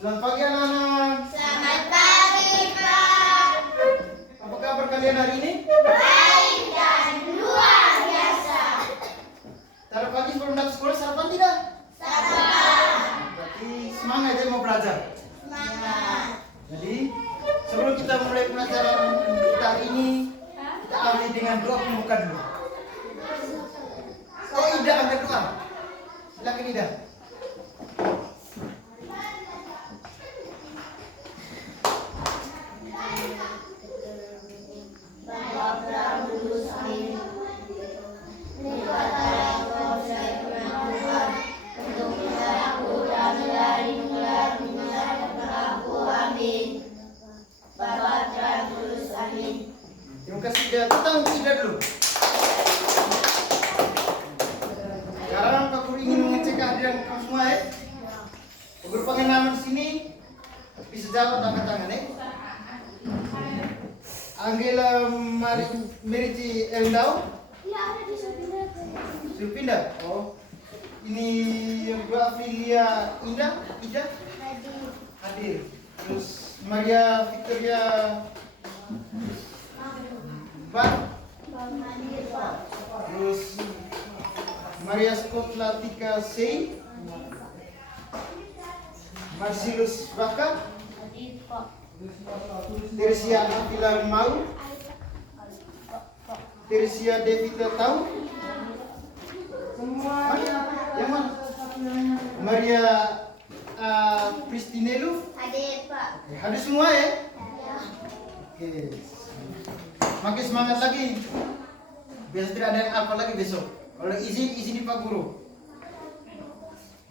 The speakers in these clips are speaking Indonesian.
Selamat pagi anak-anak. Selamat pagi, Pak. Apa kabar kalian hari ini? Baik dan luar biasa. Tadi pagi sebelum datang sekolah sarapan tidak? Sarapan. Berarti semangat ya mau belajar. Semangat. Jadi sebelum kita mulai pelajaran kita hari ini, kita awali dengan doa pembuka dulu. Oh Ida angkat doa. Silakan Ida. Terima kasih Ida. Kita untuk Ida dulu. Sekarang Pak Guru ingin mengecek kehadiran kamu semua ya. Pak Guru panggil nama di sini. Bisa jawab angkat tangan ya. Angela Merici Endau. Ya, ada di sebelah. Sudah pindah? Oh. Ini yang dua Aprilia Ida. Hadir. Terus Maria Victoria Pak. Terus Maria Scott Latika C. Marcellus Baka. Tersia Atila Mau. Tersia Devita Tahu. Yang mana? Maria Pristinelu. Hadir, Pak. Hadir semua ya? Oke. Makin semangat lagi. Biasa tidak ada yang apa lagi besok. Kalau izin di Pak Guru.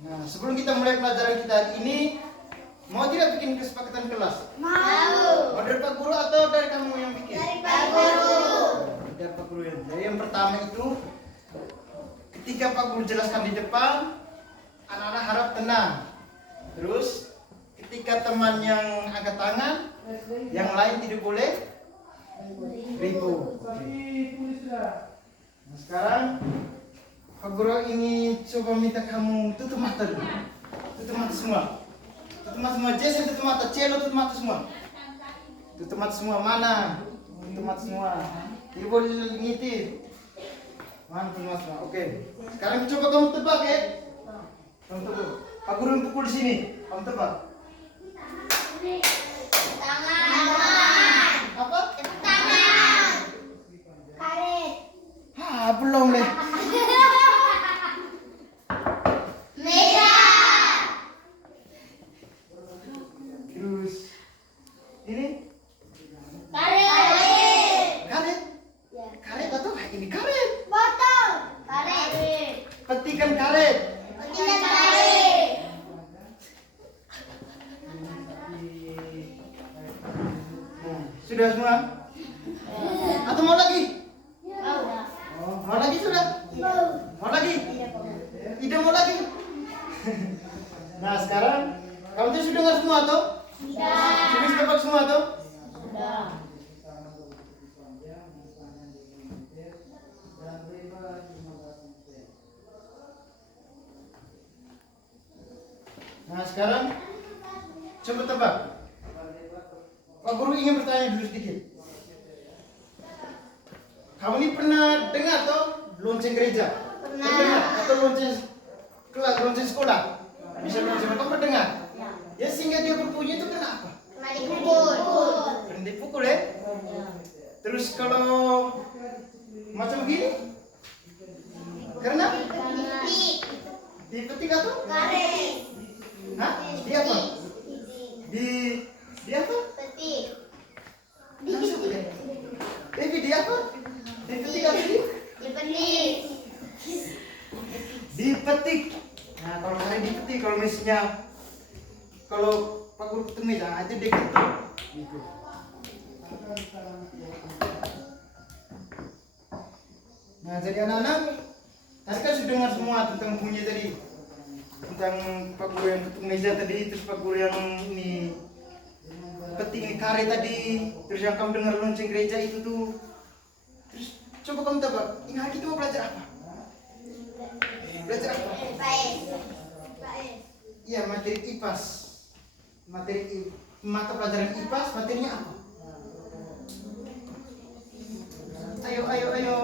Nah, sebelum kita mulai pelajaran kita hari ini, mau tidak bikin kesepakatan kelas? Mau. Mau dari Pak Guru atau dari kamu yang bikin? Dari Pak Guru. Dari Pak Guru ya. Jadi yang pertama itu, ketika Pak Guru jelaskan di depan, anak-anak harap tenang. Terus, ketika teman yang angkat tangan, yang lain tidak boleh ribu. Nah, sekarang Pak Guru ingin coba minta kamu tutup mata dulu. Tutup mata semua. Tutup mata semua. Jason tutup mata. Celo tutup mata semua. Tutup mata semua. Mana? Tutup mata semua. Tidak boleh ngintip. Mana tutup mata semua. Oke. Sekarang coba kamu tebak ya. Kamu tebak. Pak Guru pukul di sini. Kamu tebak. Tangan. Apa? Tangan. Karet. Belum deh. Meja. Terus ini Karet. karet. Karet atau ini karet? Botol. Karet. Petikan karet. Petikan karet. Nah, sudah semua? Atau mau lagi? Mau. Oh, mau lagi sudah? Mau. Mau lagi? Tidak mau lagi? Nah sekarang kamu tuh sudah dengar semua toh? Sudah. Sudah tebak semua toh? Sudah. Nah sekarang coba tebak. Pak Guru ingin bertanya dulu sedikit. Kamu ini pernah dengar toh lonceng gereja? Pernah. Dengar? Atau lonceng kelas, lonceng sekolah? Bisa lonceng, kamu pernah dengar? Ya sehingga dia berbunyi itu kenapa? Kena dipukul. Pernah dipukul ya? Terus kalau macam begini? Karena Titik. dipetik atau? Karet. Hah? Di apa? Di apa? Petik. Langsung ya? Di apa? Dipetik atau di? Dipetik. Dipetik. Nah kalau hari dipetik, kalau misalnya kalau Pak Guru ketemu meja aja dia ketuk. Gitu. Nah jadi anak-anak, tadi kan sudah dengar semua tentang bunyi tadi, tentang Pak Guru yang ketuk meja tadi, terus Pak Guru yang ini petik ini karet tadi, terus yang kamu dengar lonceng gereja itu tuh. Terus coba kamu tebak, ini hari kita mau belajar apa? Belajar apa? Baik. Iya, materi IPAS. materi mata pelajaran IPA materinya apa? Ayo.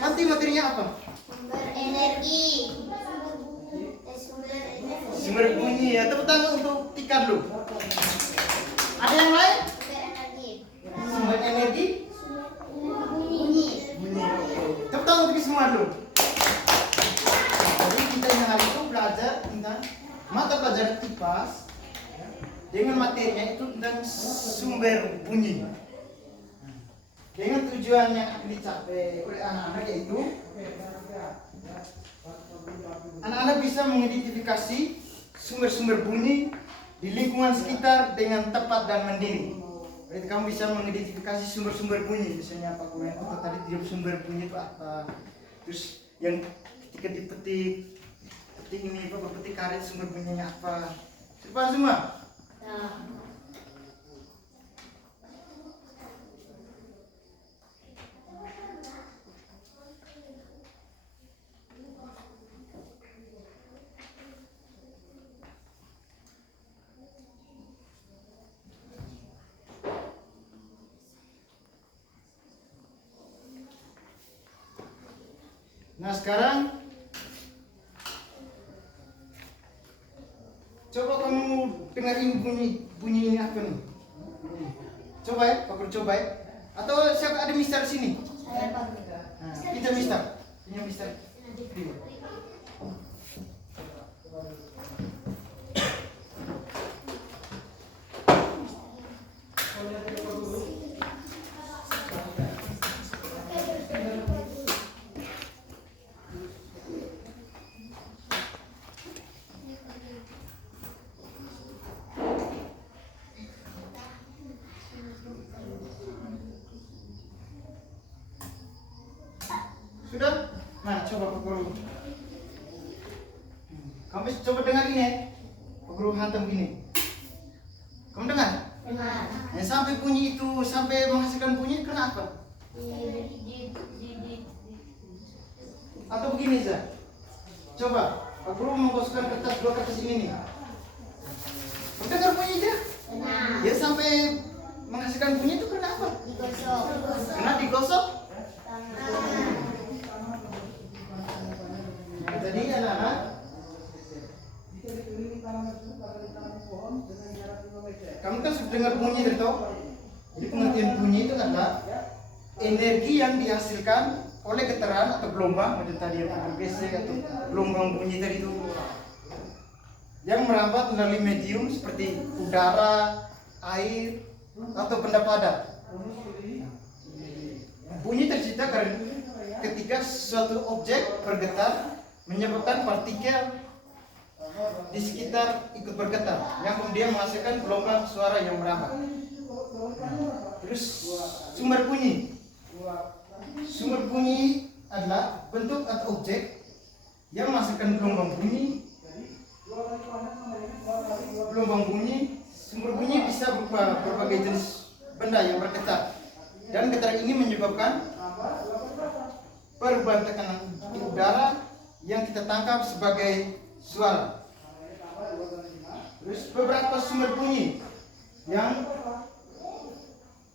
Nanti materinya apa? Sumber energi. Sumber bunyi ya. Tepuk tangan untuk Tika dulu. Ada yang lain? Sumber energi. Sumber energi? Bunyi. Bunyi. Tepuk tangan untuk semua dulu. Jadi kita yang hari itu belajar tentang mata pelajaran IPA dengan materinya itu tentang sumber bunyi. Dengan tujuan yang akan dicapai oleh anak-anak yaitu anak-anak bisa mengidentifikasi sumber-sumber bunyi di lingkungan sekitar dengan tepat dan mandiri. Berarti kamu bisa mengidentifikasi sumber-sumber bunyi, misalnya apa komen atau tadi tiap sumber bunyi itu apa. Terus yang ketika dipetik ini apa petik karet sumber bunyinya apa. Siapa semua? Nah sekarang coba kamu dengerin bunyi ini apa nih? Coba ya, Pak Guru coba ya. Atau siapa ada mister sini? Saya Pak. Nah, kita mister, punya mister. Sudah? Nah, coba Pak Guru. Kamu coba dengar ini ya. Pak Guru hantam gini. Kamu dengar? Dengar. Yang sampai bunyi itu, sampai menghasilkan bunyi kenapa? Atau begini saja. Coba, Pak Guru menggosokkan kertas dua kertas ini nih. Kamu dengar bunyi aja? Dengar. Ya sampai menghasilkan bunyi itu kenapa? Digosok. Karena digosok. Nah, jadi anak-anak kamu kan sudah dengar bunyi dari tahu. Jadi pengertian bunyi itu adalah energi yang dihasilkan oleh getaran atau gelombang macam tadi yang gesek atau gelombang bunyi tadi itu yang merambat melalui medium seperti udara, air atau benda padat. Bunyi tercipta karena ketika suatu objek bergetar menyebabkan partikel di sekitar ikut bergetar yang kemudian menghasilkan gelombang suara yang merambat. Terus sumber bunyi adalah bentuk atau objek yang menghasilkan gelombang bunyi. Sumber bunyi bisa berupa berbagai jenis benda yang bergetar dan getaran ini menyebabkan perubahan tekanan di udara yang kita tangkap sebagai suara. Terus beberapa sumber bunyi yang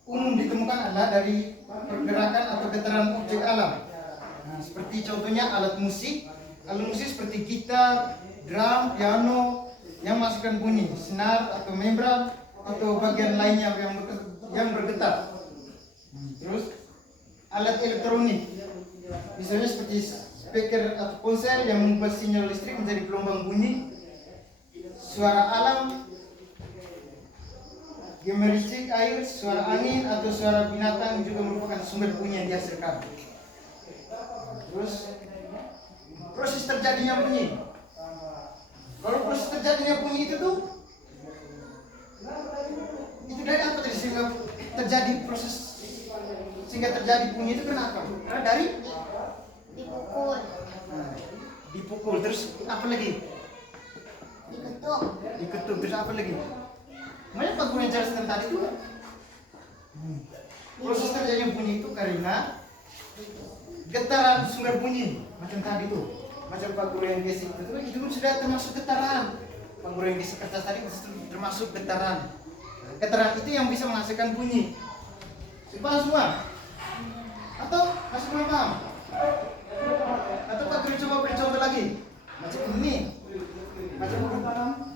umum ditemukan adalah dari pergerakan atau getaran objek alam. Nah, seperti contohnya alat musik seperti gitar, drum, piano yang menghasilkan bunyi, senar atau membran atau bagian lainnya yang bergetar. Terus alat elektronik, misalnya seperti speaker atau ponsel yang membuat sinyal listrik menjadi gelombang bunyi, suara alam, gemeristik air, suara angin atau suara binatang juga merupakan sumber bunyi yang dihasilkan. Terus proses terjadinya bunyi. Kalau proses terjadinya bunyi itu dari apa tadi sehingga terjadi bunyi itu kenapa? Karena dari Dipukul. nah, dipukul. Terus apa lagi? Diketuk. Terus apa lagi? Makanya Pak Guru yang jelaskan tadi itu proses terjadinya bunyi itu karena getaran sumber bunyi macam tadi itu. Macam Pak Guru yang gesek itu sudah termasuk getaran. pengguru yang di kertas tadi termasuk getaran. Getaran itu yang bisa menghasilkan bunyi. Paham semua? Atau masih belum paham? Atau Pak Guru coba beri contoh lagi? Macam ini. Macam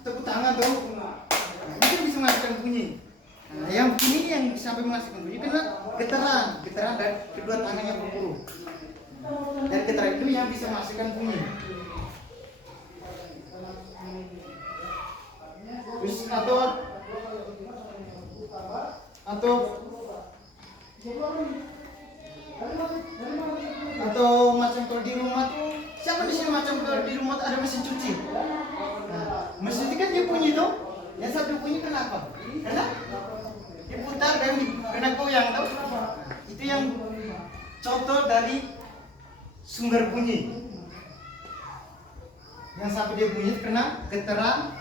tepuk tangan tuh. Nah, itu bisa menghasilkan bunyi. Nah, yang ini yang sampai menghasilkan bunyi karena getaran dan kedua tangannya berburu. Dan getaran itu yang bisa menghasilkan bunyi. Terus atau macam kalau di rumah tuh siapa di sini macam kalau di rumah ada mesin cuci. Nah, mesin cuci kan dia bunyi tuh. Yang satu bunyi kenapa? Karena diputar dan kena goyang tuh. Nah, itu yang contoh dari sumber bunyi. Yang sampai dia bunyi kena getaran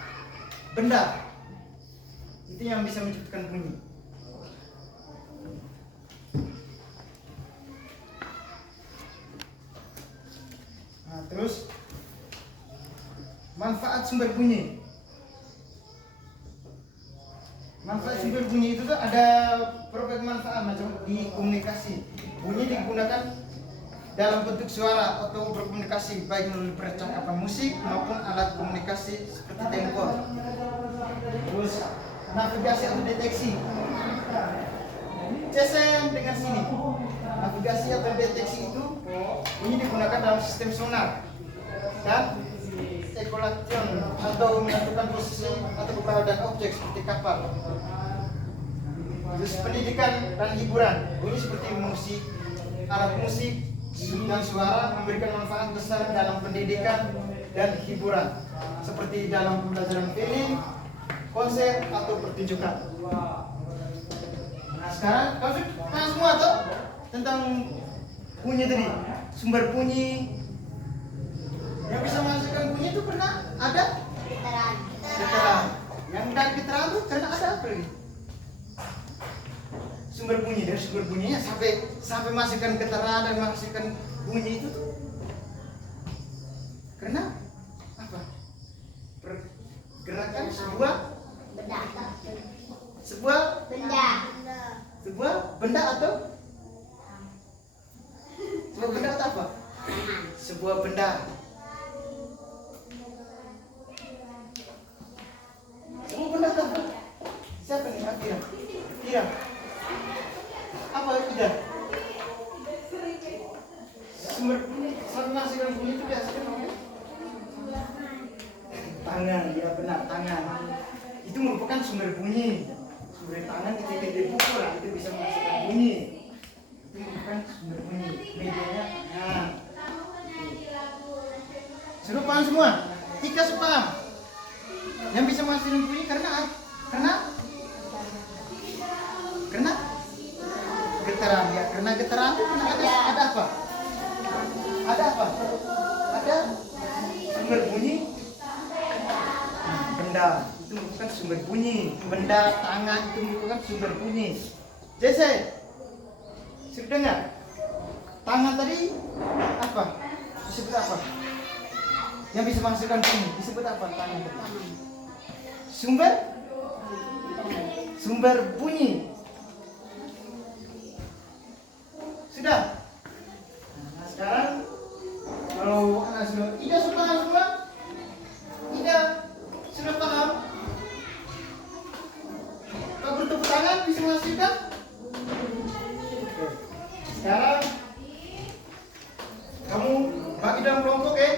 benda. Itu yang bisa menciptakan bunyi. Nah, terus manfaat sumber bunyi. Manfaat sumber bunyi itu tuh ada berbagai manfaat macam di komunikasi. Bunyi digunakan dalam bentuk suara atau berkomunikasi baik melalui percakapan musik maupun alat komunikasi seperti telepon. Terus navigasi atau deteksi. Cesen dengan sini. Navigasi atau deteksi itu bunyi digunakan dalam sistem sonar dan ekolation atau menentukan posisi atau keberadaan objek seperti kapal. Terus pendidikan dan hiburan, bunyi seperti musik, alat musik dan suara memberikan manfaat besar dalam pendidikan dan hiburan seperti dalam pembelajaran film, konser atau pertunjukan. Nah, sekarang kamu tahu semua tuh tentang bunyi tadi, sumber bunyi yang bisa menghasilkan bunyi itu pernah ada getaran. Yang dari getaran itu karena ada apa lagi? Sumber bunyi, dari sumber bunyinya sampai menghasilkan getaran dan menghasilkan bunyi itu tuh karena apa? Pergerakan sebuah benda atau apa? Sebuah benda. Sebuah benda apa? Siapa nih? Kira. Apa tidak? Sumber menghasilkan bunyi itu biasanya namanya tangan. Ya benar, tangan. Itu merupakan sumber bunyi. Sumber tangan ketika dipukul itu bisa menghasilkan bunyi. Itu merupakan sumber bunyi. Medianya tangan. Sudah paham semua? Tika sepaham. Yang bisa menghasilkan bunyi karena getaran ya. Karena getaran itu ada apa? Ada sumber bunyi. Benda itu merupakan sumber bunyi. Benda tangan itu merupakan sumber bunyi. Jesse, sudah dengar? Tangan tadi apa? Disebut apa? Yang bisa menghasilkan bunyi disebut apa? Tangan tadi. Sumber bunyi. Sudah. Nah, sekarang kalau anak sudah Ida sudah paham semua? Ida sudah paham? Kalau bertepuk tangan bisa menghasilkan? Sekarang kamu bagi dalam kelompok ya.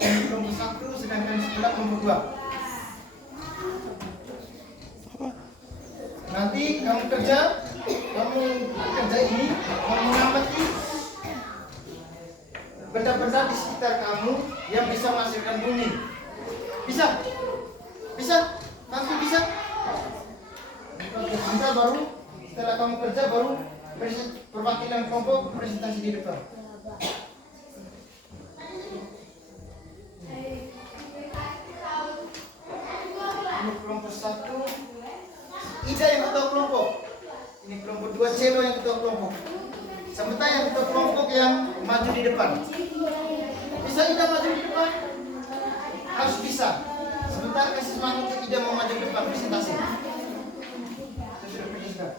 Kelompok 1 sedangkan sebelah kelompok 2. Nanti kamu kerja ini mengamati benda-benda di sekitar kamu yang bisa menghasilkan bunyi. Bisa? Langsung bisa? Bisa baru setelah kamu kerja baru perwakilan kelompok presentasi di depan. Ini kelompok 1 Ida yang ketua kelompok. Ini kelompok 2 Celo yang ketua kelompok. Sementara yang ketua kelompok yang maju di depan. Bisa Ida maju di depan? Harus bisa. Sementara Sebentar kasih semangat untuk Ida mau maju ke depan presentasi. Sudah pergi sudah.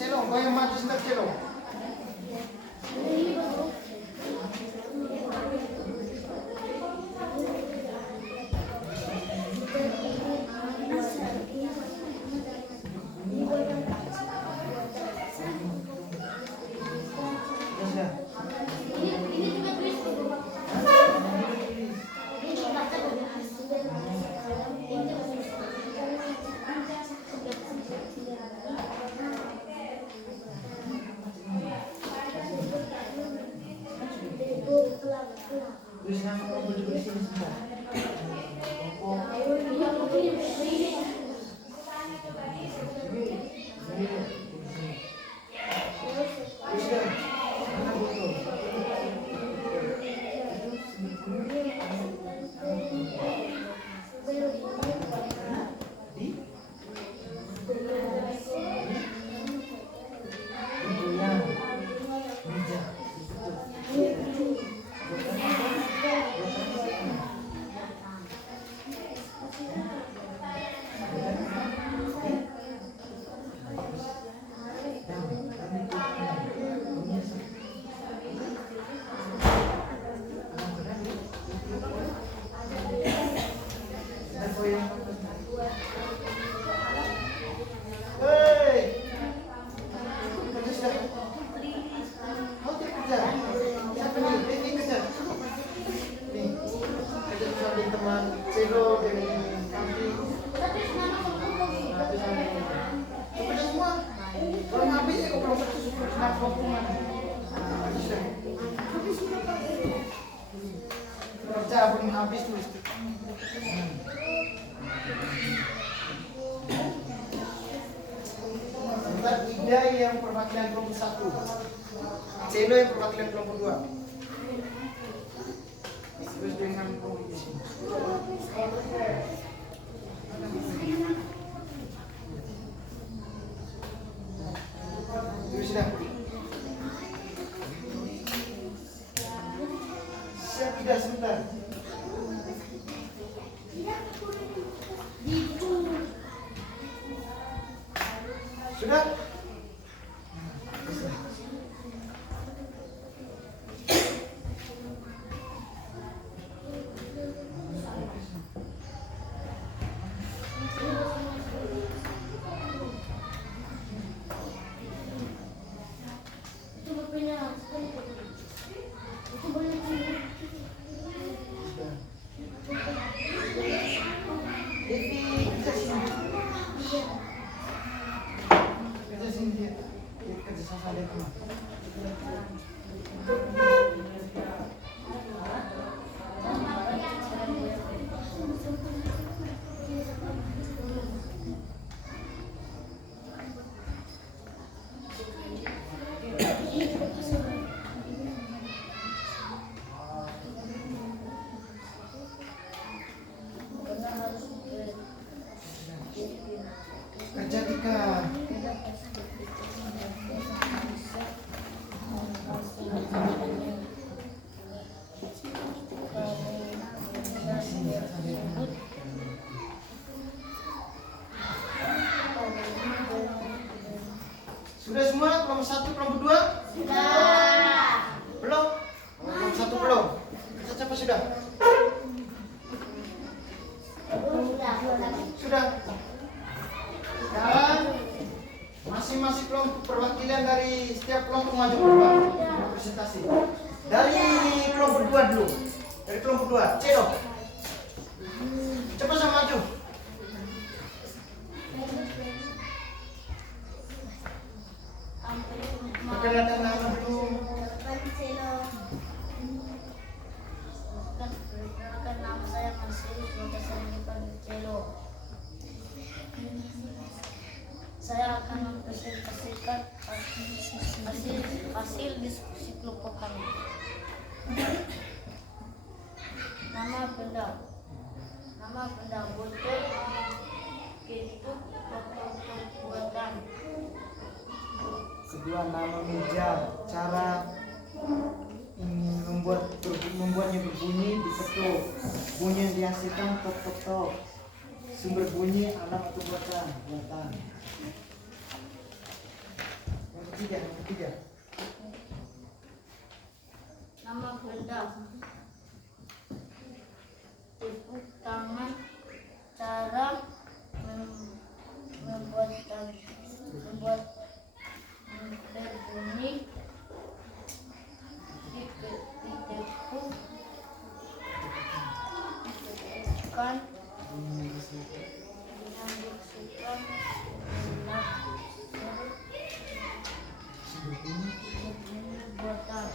Cello, goyang maju sebentar cello. Terus nama kamu duduk di sini sebentar. Teman Celo dengan kami sudah semua belum habis ya belum nak hukuman kerja belum habis tulis sebentar Ida yang perwakilan kelompok 1 Celo yang perwakilan kelompok 2 terus dengan kompetisi. Terus sudah. Siap tidak sebentar. Sudah? kelompok 1, kelompok 2? Sudah. Belum? Kelompok 1 belum? Siapa sudah? Sudah. Sekarang masing-masing kelompok perwakilan dari setiap kelompok maju berdua presentasi. Dari kelompok 2 dulu. Dari kelompok 2, Celo. Cepat sama maju. Perkenalkan nama dulu. Perkenalkan nama saya Masih, biasa sering dipanggil Celo. Saya akan mempresentasikan hasil diskusi kelompok kami. Nama benda bocor, itu buatan. Kedua, nama meja, cara ingin membuatnya berbunyi diketuk, bunyi yang dihasilkan tok tok tok, sumber bunyi alam atau buatan. Yang ketiga. Nama benda tepuk tangan, cara membuat berbunyi ditepukkan menyambungkan buatan.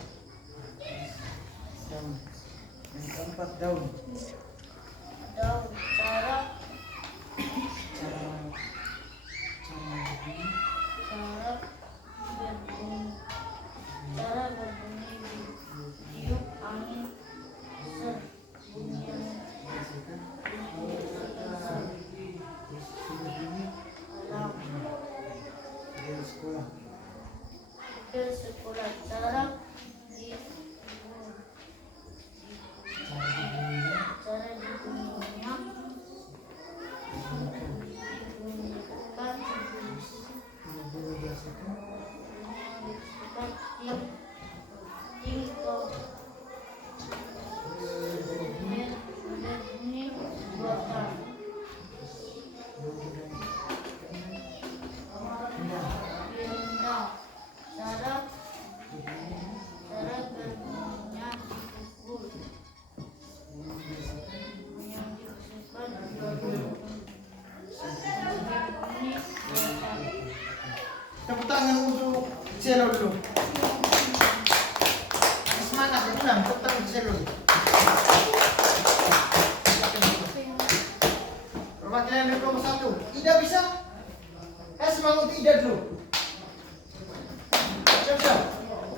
Yang keempat, daun. Cara berbunyi tiup angin serbunyi alam. Ke sekolah, cara dibunyinya berbunyi buatan. Benda, cara berbunyinya dipukul yang dipukul berbunyi buatan. Tepuk tangan untuk Celo dulu. Semangat, tenang, tepuk tangan untuk Celo dulu. Perwakilan dari kelompok 1, Ida bisa? Kasih semangat untuk Ida dulu. Siap.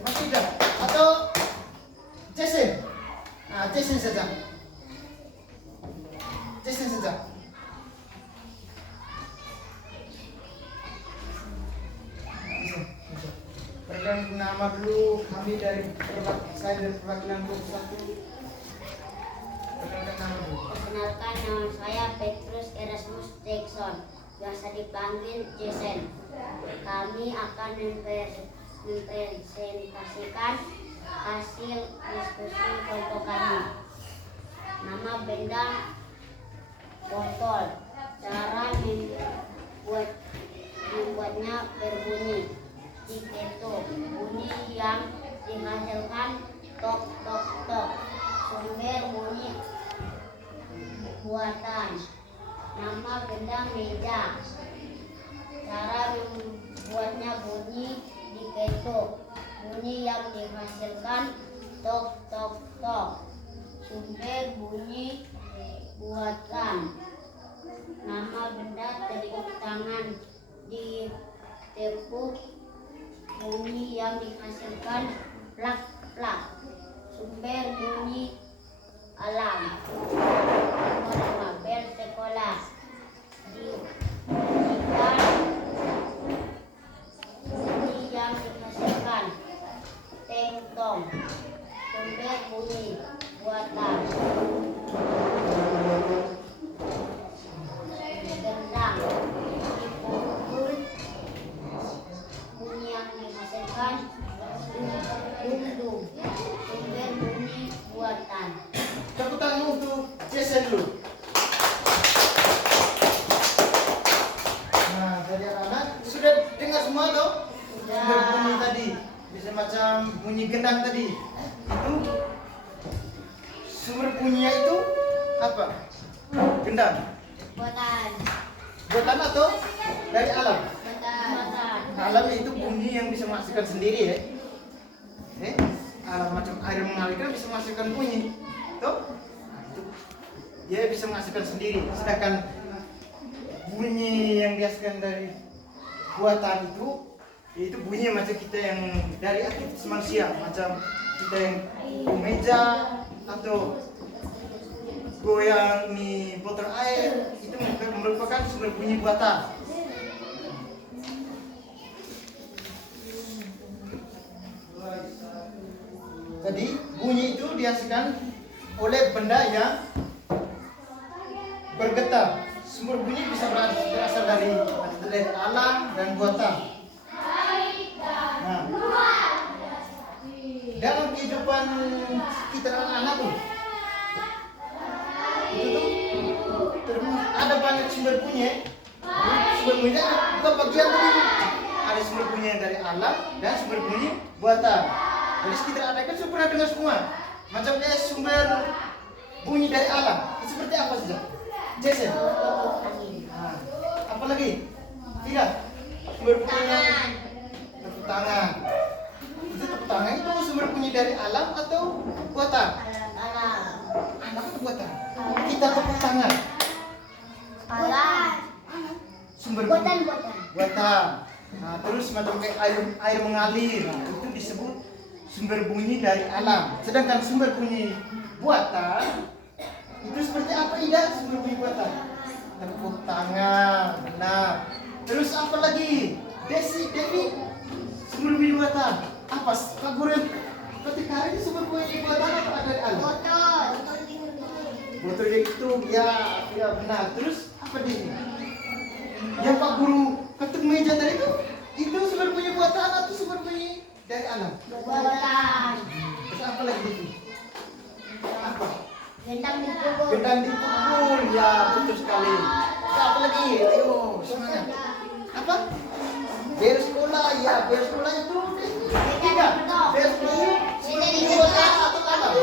Masih Ida? Atau Jason? Nah, Jason saja. Perkenalkan nama dulu, kami saya dari perwakilan kelompok 1. Perkenalkan nama dulu. Perkenalkan, nama saya Petrus Erasmus Jackson, biasa dipanggil Jason. Kami akan mempresentasikan hasil diskusi kelompok kami. Nama benda botol, cara membuatnya berbunyi diketuk, bunyi yang dihasilkan tok tok tok, sumber bunyi buatan. Nama benda meja, cara membuatnya bunyi diketuk, bunyi yang dihasilkan tok tok tok, sumber bunyi buatan. Nama benda tepuk tangan, ditepuk, bunyi yang dihasilkan plak plak, sumber bunyi alam. Nama bel sekolah, dibunyikan, bunyi yang dihasilkan teng tong, sumber bunyi buatan. Gendang, dipukul, bunyi yang dihasilkan bunyi gendang tadi itu sumber bunyinya itu apa? Gendang. Buatan. Buatan atau dari alam? Buatan. Alam itu bunyi yang bisa menghasilkan sendiri ya. Alam macam air mengalir kan bisa menghasilkan bunyi. Tuh. Dia bisa menghasilkan sendiri. Sedangkan bunyi yang dihasilkan dari buatan itu bunyi macam kita yang dari aktivitas manusia, macam kita yang meja atau goyang nih botol air, itu merupakan sumber bunyi buatan. Jadi bunyi itu dihasilkan oleh benda yang bergetar. Sumber bunyi bisa berasal dari alam dan buatan. Nah, dalam kehidupan sekitar anak tuh, itu tuh ada banyak sumber bunyi. Sumber bunyi ada dua bagian tadi. Ada sumber bunyi yang dari alam dan sumber bunyi buatan. Jadi sekitar anak kan sudah pernah dengar semua. Macam sumber bunyi dari alam. Itu seperti apa saja? Jason. Nah, apa lagi? Tidak. Sumber bunyi tepuk tangan. Itu tepuk tangan itu sumber bunyi dari alam atau buatan? Alam. Alam atau buatan? Kita tepuk tangan. Alam. Sumber Buatan. buatan. Nah, terus macam kayak air mengalir. Nah, itu disebut sumber bunyi dari alam. Sedangkan sumber bunyi buatan itu seperti apa Ida? Sumber bunyi buatan? Tepuk tangan. Benar. Terus apa lagi? Devi, sumber bunyi buatan. Apa? Kak Guren, ketika hari ini sumber bunyi buatan atau ada dari alam? Botol itu, ya benar. Terus apa di sini? Yang Pak Guru ketuk meja tadi itu sumber bunyi buatan atau sumber bunyi dari alam? Buatan. Terus apa lagi di sini? Apa? Gendang dipukul. Gendang dipukul, ya betul sekali. Terus apa lagi? Ayo semangat. Apa? Bel sekolah, ya bel sekolah itu tiga. Bel sekolah sumber buatan atau alam?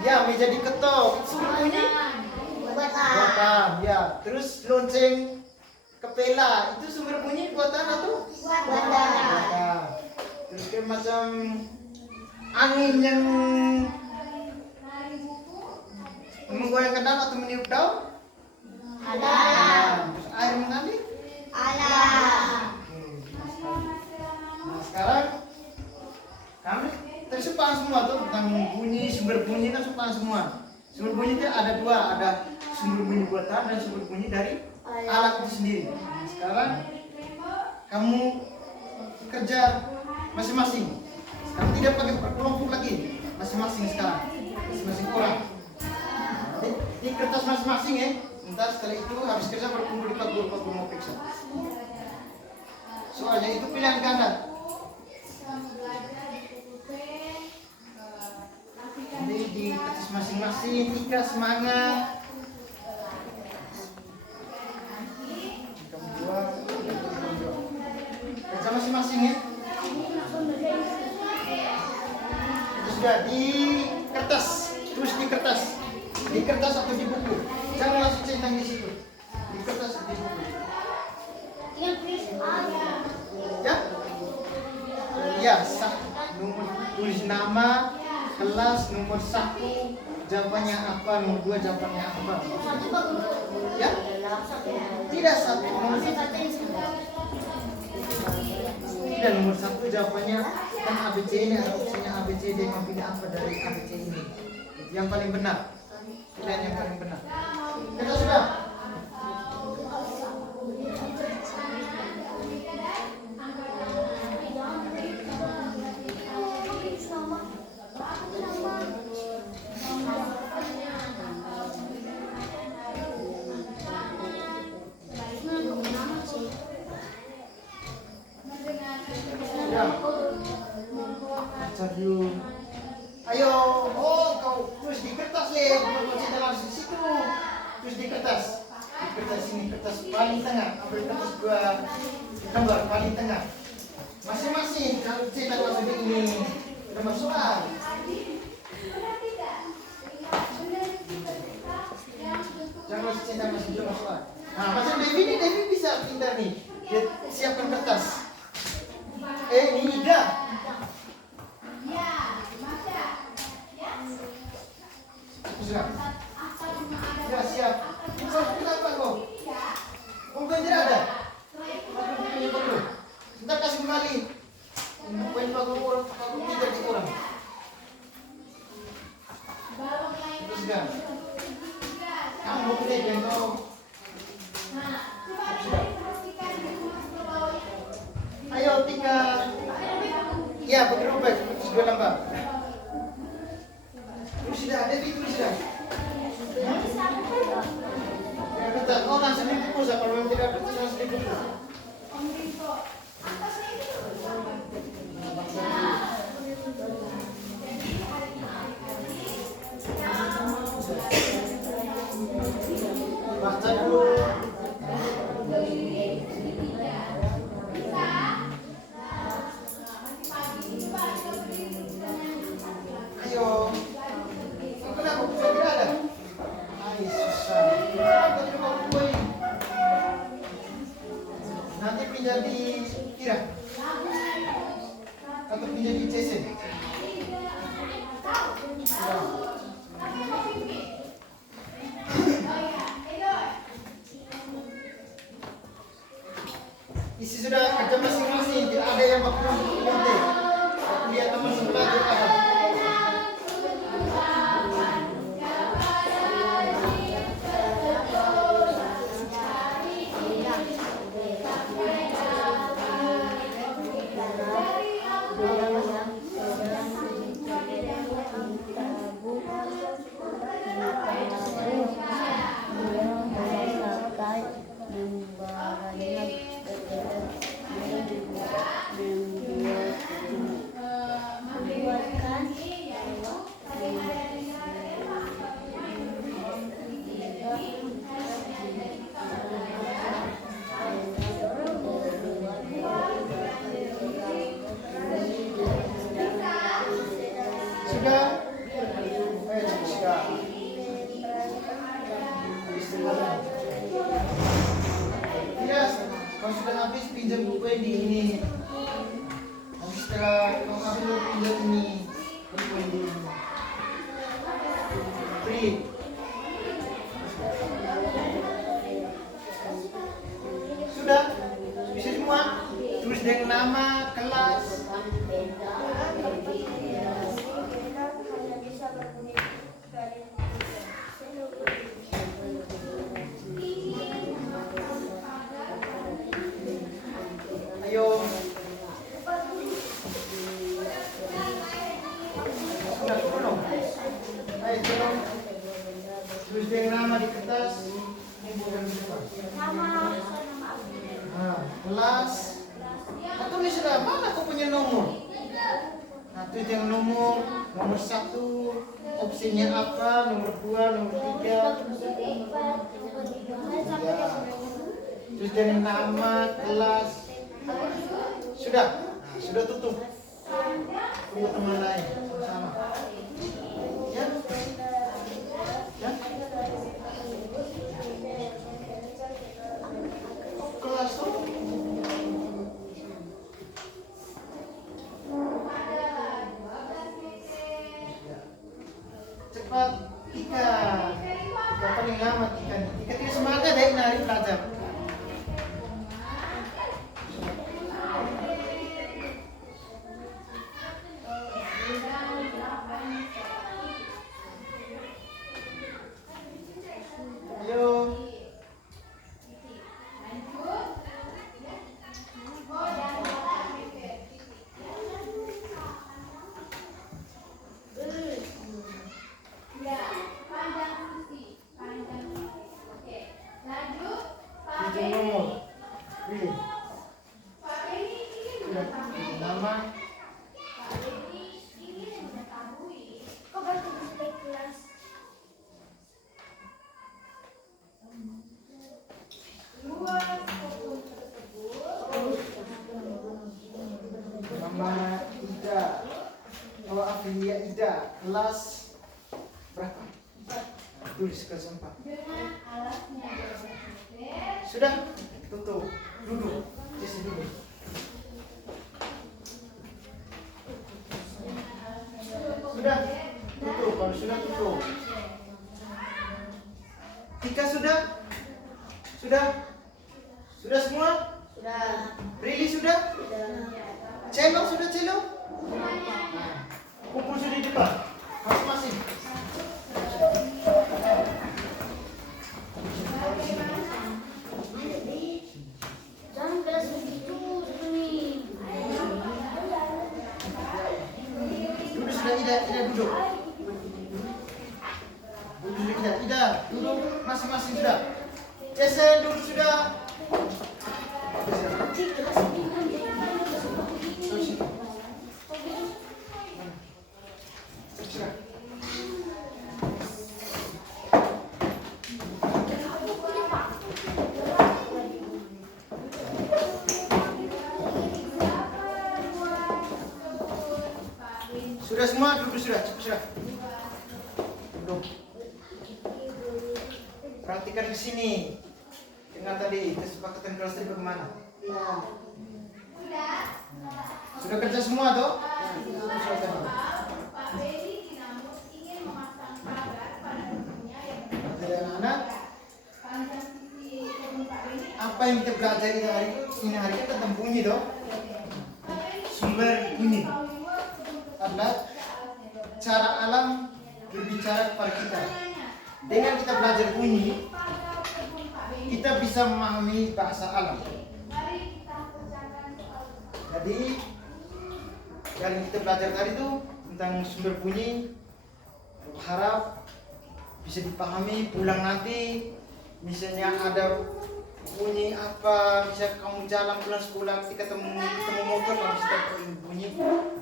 Ya meja diketok. Sumber bunyi buatan, ya. Terus lonceng kepela itu sumber bunyi buatan atau buatan. Terus kayak macam angin yang menggoyangkan daun atau meniup daun? Alam. Terus air mengalir? Alam. Nah sekarang kami tersumpah semua tuh tentang bunyi, sumber bunyi kan sumpah semua. Sumber bunyi itu ada dua, ada sumber bunyi buatan dan sumber bunyi dari alat itu sendiri. Nah, sekarang kamu kerja masing-masing. Sekarang tidak pakai berkelompok lagi, masing-masing sekarang, masing-masing orang. Di kertas masing-masing ya. Ntar setelah itu habis kerja berkumpul di Pak Guru mau periksa. Soalnya itu pilihan ganda. Jadi di kertas masing-masing, Tika semangat. Kerja masing-masing ya. Itu sudah di kertas, tulis di kertas. Di kertas atau di buku. Jangan langsung centang di situ. Di kertas atau di buku. Ya? Ya, nomor tulis nama, kelas, nomor 1, jawabannya apa, nomor 2 jawabannya apa. Ya? Tidak satu, nomor 1. Tidak nomor 1 jawabannya kan ABC ini ada opsinya ABCD, mau pilih apa dari ABC ini. Yang paling benar. Pilihan yang paling benar. Kita sudah. Ayo, kau tulis di kertas le, bukan cerita langsung di situ. Tulis di kertas ini, kertas paling tengah. Ambil kertas 2 gambar paling tengah. Masing-masing kalau cetak masuk di ini. Udah masuk. Jangan masuk cetak masuk udah masuk. Nah, macam Devi bisa pintar nih. Dia siapkan kertas. Ini Ida. Sudah. Ya siap. Kenapa kok? Mungkin tidak ada. Sebentar kasih kembali. Mungkin bagus tidak dikurang. Sudah. Kamu boleh bentong. Sudah. Ayo tinggal. Ya berubah. Sudah nambah. Sudah, Devi sudah. Ya betul. Oh langsung dibungkus. Kalau memang tidak betul langsung dibungkus. Baca dulu. Ayo. Kenapa buku tidak ada? Ay, susah. Kenapa tidak mau buku ini? Nanti pinjam di Kira atau pinjam di CC. Isi sudah kerja masing-masing, tidak ada yang bakal nanti. Lihat teman sebelah juga ada. Sudah? Sudah. Ya, kalau sudah habis pinjam buku di ini. Nanti setelah kau habis lu pinjam ini buku ini. Free. Sudah? Bisa semua? Tulis dengan nama, kelas. Ayo. Sudah turun. Ayo turun. Tulis dengan nama di kertas. Ini bukan di depan. Nah, kelas. Nah, tulis sudah. Mana kau punya nomor? Nah, tulis yang nomor 1. Opsinya apa? Nomor 2, nomor 3. Ya. Terus dengan nama, kelas. Sudah. Nah, sudah tutup. Untuk teman lain sama. Ya. Ya. Kelas tuh. Cepat Tika. Yang paling lama Tika. Tika tidak semangat dari nari belajar. tulis ke sampah. Sudah, tutup. Duduk. Jesse duduk. Sudah, tutup. Kalau sudah tutup. Tika sudah? Sudah? Sudah semua? Sudah. Prilly sudah? Celo sudah Celo? Kumpul sudah di depan. Masing-masing. Jangan kelas begitu nih. Duduk sudah Ida duduk. Duduk Ida duduk masing-masing sudah. Jason duduk sudah. Sudah semua duduk sudah, cepat sudah. Duduk. Perhatikan ke sini. Dengar tadi kesepakatan kelas tadi bagaimana? Sudah kerja semua toh? Jadi anak-anak, apa yang kita belajar hari ini tentang bunyi toh? Sumber bunyi adalah cara alam berbicara kepada kita. Dengan kita belajar bunyi, kita bisa memahami bahasa alam. Jadi yang kita belajar tadi itu tentang sumber bunyi, harap bisa dipahami. Pulang nanti misalnya ada bunyi apa, bisa kamu jalan pulang sekolah ketemu motor, kamu bisa tahu bunyi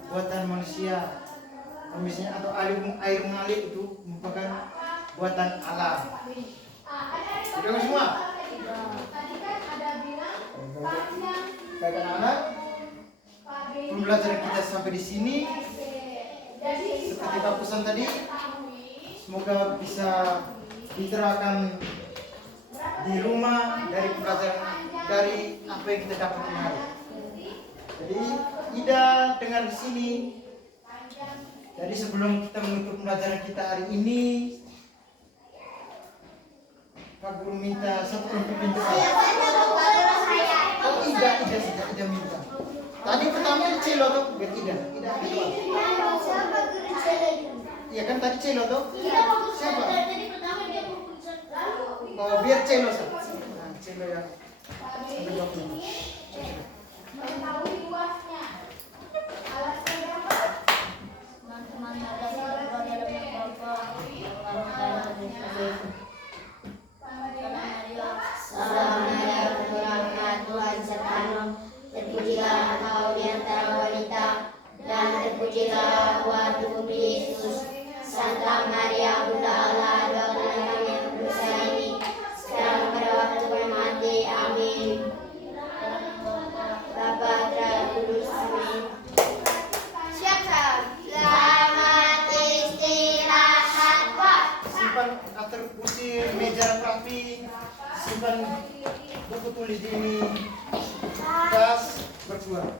buatan manusia. Misalnya atau air mengalir itu merupakan buatan alam. Sudah semua? Baik anak-anak, pembelajaran kita sampai di sini. Seperti Pak pesan tadi, semoga bisa diterapkan di rumah dari pembelajaran dari apa yang kita dapat kemarin. Jadi Ida dengar di sini. Jadi sebelum kita menutup pembelajaran kita hari ini, Pak Guru minta satu orang pintar. Oh Ida minta. Tadi pertama Celo tuh, biar Ida kedua. Iya kan tadi Celo tuh. Siapa? Oh biar Celo saja. Nah, Celo yang sampai 20. Terpujilah engkau di antara wanita, dan terpujilah buah tubuh Yesus. Santa Maria, Bunda Allah, doakanlah kami yang berdosa ini, sekarang pada waktu kami mati. Amin. Bapa, Kudus, amin. Siap. Selamat istirahat, Pak. Simpan atur kursi meja rapi, simpan buku tulis di ini, tas berdua.